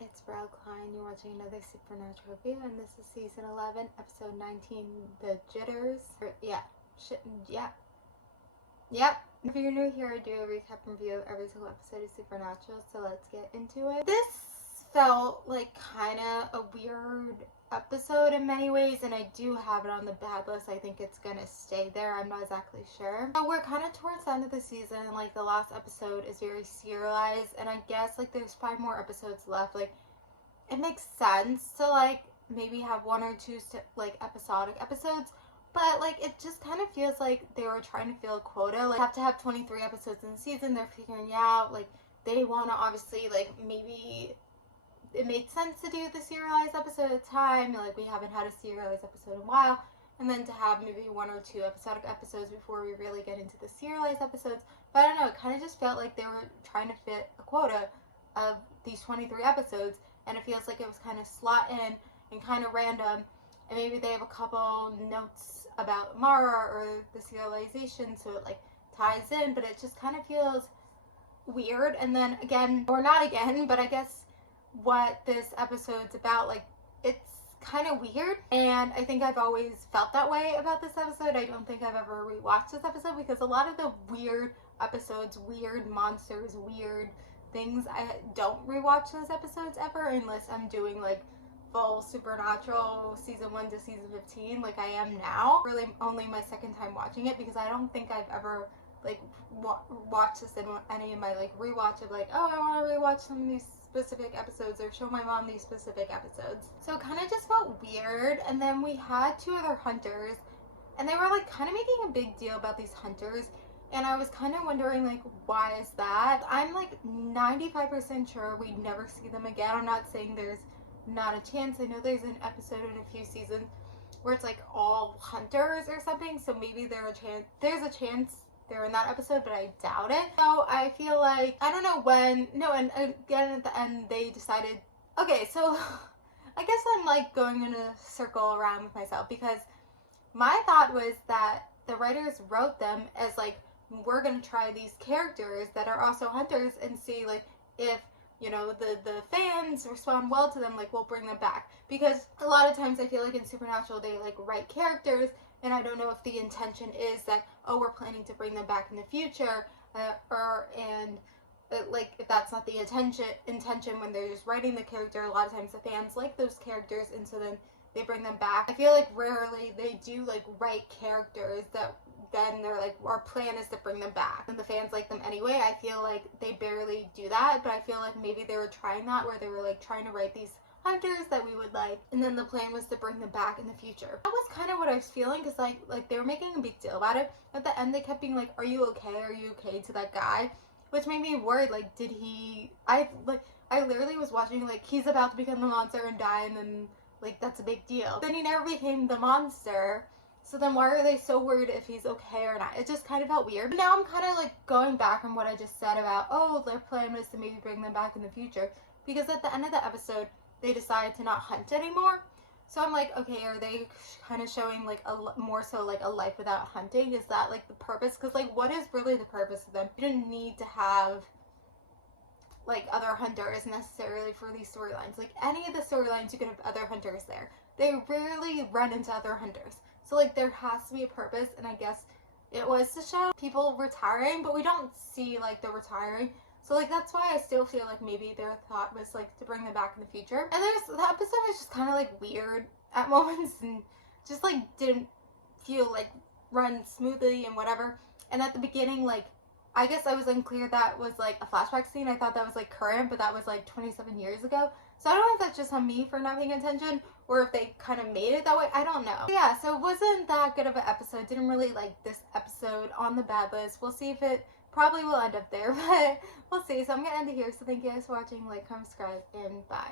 it's Brow Klein. You're watching another Supernatural review, and this is season 11, episode 19, The Chitters. Yep. If you're new here, I do a recap and review of every single episode of Supernatural, so let's get into it. This felt like kind of a weird episode in many ways, and I do have it on the bad list. I think it's gonna stay there. I'm not exactly sure. So we're kind of towards the end of the season, and like the last episode is very serialized, and I guess like there's 5 more episodes left. Like it makes sense to like maybe have 1 or 2 like episodic episodes, but like it just kind of feels like they were trying to fill a quota. Like have to have 23 episodes in the season. They're figuring out like they want to obviously like maybe it made sense to do the serialized episode at a time. Like we haven't had a serialized episode in a while, and then to have maybe 1 or 2 episodic episodes before we really get into the serialized episodes. But I don't know, it kind of just felt like they were trying to fit a quota of these 23 episodes, and it feels like it was kind of slot in and kind of random, and maybe they have a couple notes about Mara or the serialization, so it like ties in, but it just kind of feels weird. And then again, or not again, but I guess what this episode's about, like it's kind of weird, and I think I've always felt that way about this episode. I don't think I've ever rewatched this episode because a lot of the weird episodes, weird monsters, weird things, I don't rewatch those episodes ever unless I'm doing like full Supernatural season 1 to season 15 like I am now. Really only my second time watching it, because I don't think I've ever like watch this in any of my like rewatch of like, oh, I want to rewatch some of these specific episodes or show my mom these specific episodes. So it kind of just felt weird. And then we had 2 other hunters, and they were like kind of making a big deal about these hunters, and I was kind of wondering like, why is that? I'm like 95% sure we never see them again. I'm not saying there's not a chance. I know there's an episode in a few seasons where it's like all hunters or something, so maybe there's a chance they're in that episode, but I doubt it. So I feel like, I don't know when, no, and again at the end they decided, okay, so I guess I'm like going in a circle around with myself, because my thought was that the writers wrote them as like, we're gonna try these characters that are also hunters and see like if, you know, the fans respond well to them, like we'll bring them back. Because a lot of times I feel like in Supernatural they like write characters, and I don't know if the intention is that, oh, we're planning to bring them back in the future, like if that's not the intention when they're just writing the character. A lot of times the fans like those characters, and so then they bring them back. I feel like rarely they do like write characters that then they're like, our plan is to bring them back, and the fans like them anyway. I feel like they barely do that, but I feel like maybe they were trying that, where they were like trying to write these hunters that we would like, and then the plan was to bring them back in the future. That was kind of what I was feeling, because like they were making a big deal about it. At the end they kept being like, are you okay to that guy, which made me worried. Like, did he, I literally was watching like he's about to become the monster and die, and then like that's a big deal. Then he never became the monster, so then why are they so worried if he's okay or not? It just kind of felt weird. But now I'm kind of like going back on what I just said about, oh, their plan was to maybe bring them back in the future, because at the end of the episode they decided to not hunt anymore. So I'm like, okay, are they kind of showing like more so like a life without hunting? Is that like the purpose? Because like, what is really the purpose of them? You didn't need to have like other hunters necessarily for these storylines. Like any of the storylines, you could have other hunters there. They rarely run into other hunters. So like there has to be a purpose, and I guess it was to show people retiring, but we don't see like the retiring. So like that's why I still feel like maybe their thought was like to bring them back in the future. And the episode was just kind of like weird at moments, and just like didn't feel like run smoothly and whatever. And at the beginning, like I guess I was unclear that was like a flashback scene. I thought that was like current, but that was like 27 years ago. So I don't know if that's just on me for not paying attention, or if they kind of made it that way. I don't know. But yeah, so it wasn't that good of an episode. Didn't really like this episode, on the bad list. We'll see if it probably will end up there, but we'll see. So I'm gonna end it here. So thank you guys for watching. Like, comment, subscribe, and bye.